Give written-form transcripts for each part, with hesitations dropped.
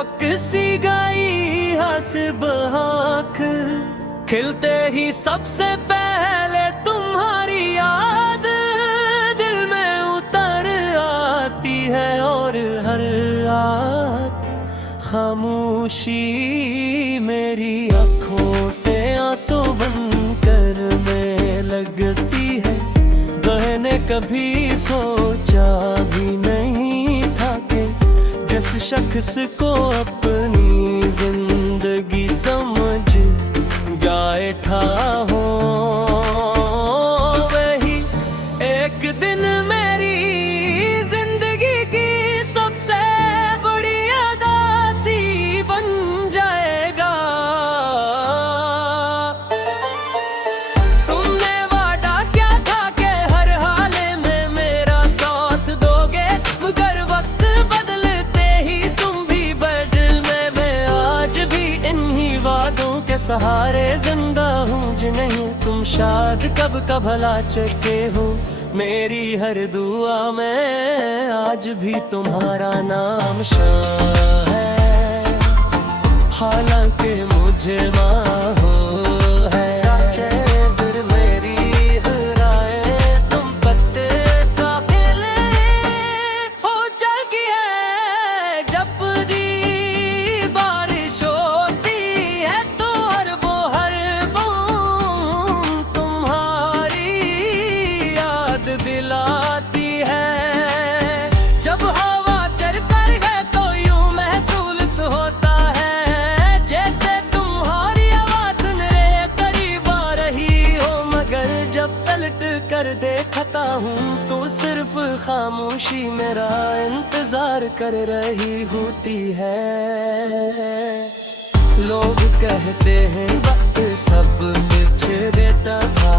चौकसी गई हंस बहाक, खिलते ही सबसे पहले तुम्हारी याद दिल में उतर आती है। और हर रात खामोशी मेरी आँखों से आंसू बनकर में लगती है। मैंने कभी सोचा भी नहीं था कि जिस शख्स को अपनी जिंदगी समझ बैठा हो, वही एक दिन मेरी जिंदगी की सबसे बड़ी उदासी बन जाएगा। तुमने वादा क्या था कि हर हाल में मेरा साथ दोगे, मगर वक्त बदलते ही तुम भी बदल में। मैं आज भी इन्हीं वादों के सहारे जिंदा हूँ, जिन्हें तुम शायद कब का भला चुके हो। मेरी हर दुआ में आज भी तुम्हारा नाम शाह है, हालांकि मुझे माहो है। फिर मेरी राहें तुम पत्ते काफिले हो चलती है। जब दी बारिश होती है तो हर बूंद तुम्हारी याद दिलाती है। जब हवा चलकर है तो यूं महसूस होता है जैसे तुम्हारी आवाज मेरे करीब आ रही हो। मगर जब पलट कर देखता हूँ तो सिर्फ खामोशी मेरा इंतजार कर रही होती है। लोग कहते हैं वक्त सब कुछ देता था,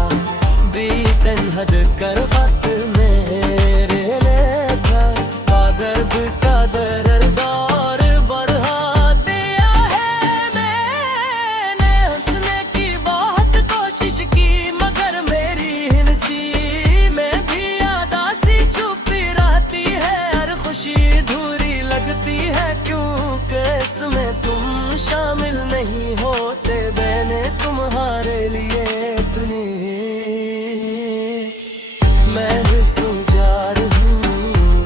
बीतन हद कर वक्त मेरे लिए था। कादर का दर्द और बढ़ा दिया है। मैंने हंसने की बहुत कोशिश की, मगर मेरी हिंसी में भी उदासी छुपी रहती है। हर खुशी अधूरी लगती है क्योंकि इसमें तुम शामिल नहीं होते। मैंने तुम्हारे लिए इतनी मैं सुजार हूँ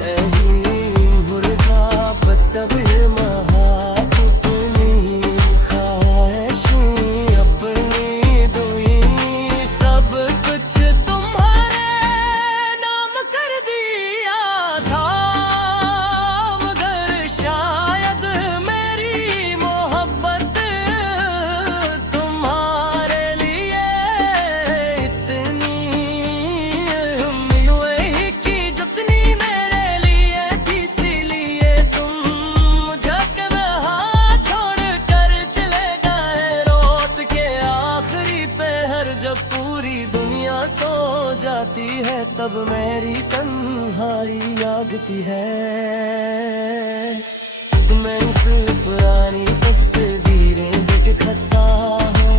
नहीं मुर्गा बतब महा अपनी ख्वाहिशें अपनी दुई सब कुछ तुम्हारे नाम कर दिया था। मगर शायद मेरी मोहब्बत तुम्हारे लिए इतनी वही की जितनी मेरे लिए थी। इसीलिए तुम मुझे कहाँ छोड़ कर चले गए रात के आखिरी पहर। जब पूरी दुनिया सो जाती है तब मेरी तन्हाई जागती है। मैं पुरानी तस्वीरें दिखता हूँ,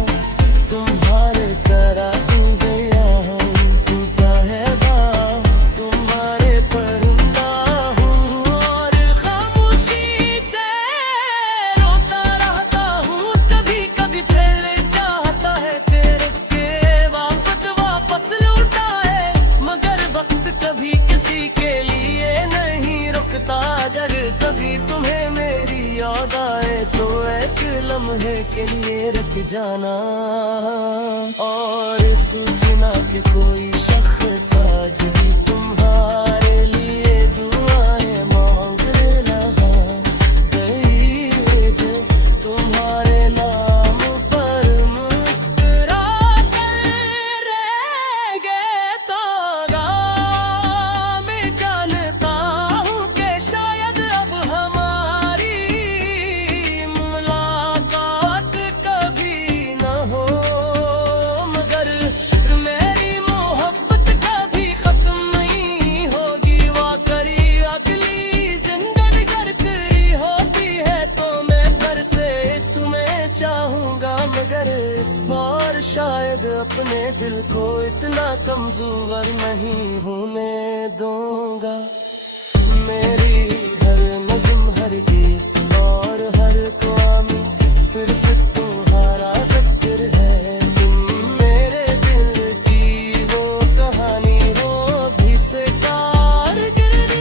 तुम्हारे करा गया हूँ। टूटा है बाँह तुम्हारे परिंदा हूँ, और खामोशी से रोता रहता हूँ। कभी कभी दिल चाहता है तेरे के वापस लौटा है, मगर वक्त कभी किसी के लिए नहीं रुकता। अगर कभी तुम्हें मेरी याद आए तो एक लम्हे के लिए रुक जाना, और सोचना कि कोई शख्स आज भी तुम्हारे लिए दुआएं मांग रहा है। तुम्हारे नाम पर मुस्कुरा कर रहेंगे तो मैं जानता हूँ कि शायद अब हमारी मुलाकात कभी न हो। मगर मेरी मोहब्बत कभी खत्म नहीं होगी। वाकई अगली जिंदगी करकरी होती है तो मैं फिर से तुम्हें चाहूंगा, मगर इस बार शायद अपने दिल को इतना कमजोर नहीं होने दूंगा। मेरी हर नज़्म हर गीत और हर कौमी सिर्फ तुम्हारा जिक्र है। तुम मेरे दिल की हो कहानी हो भी से कारगिर्द,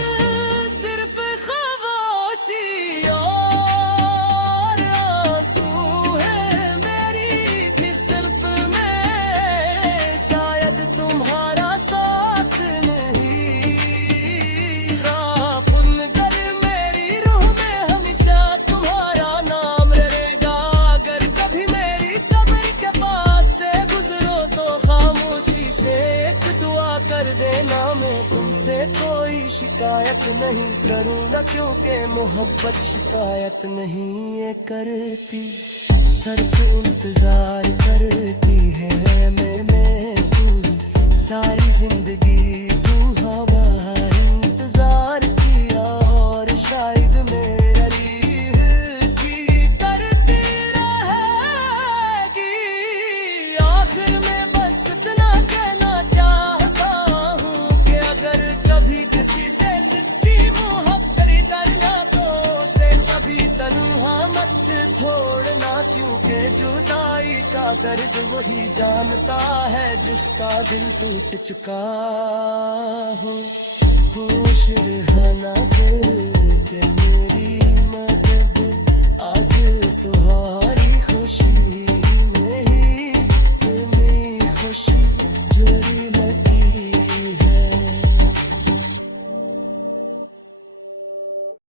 सिर्फ खामोशी और आंसू है मेरी भी सिर्फ में, शायद तुम्हारा साथ नहीं। राह भूल कर मेरी रूह में हमेशा तुम्हारा नाम रहेगा। अगर कभी मेरी कब्र के पास से गुजरो तो खामोशी से एक दुआ कर देना। मैं तुमसे कोई शिकायत नहीं करूँगा, क्योंकि मोहब्बत शिकायत नहीं ये करती, सिर्फ इंतजार करती है। मैं तू सारी जिंदगी तू हमारा इंतजार किया, और शायद मेरी की करती रहेगी। आखिर में बस इतना कहना चाहता हूँ कि अगर कभी किसी से सच्ची मोहब्बत करना तो उसे कभी तन्हा मत छोड़ना, क्योंकि जुदाई का दर्द वही जानता है जिसका दिल टूट चुका हो। खुश रहना दिल के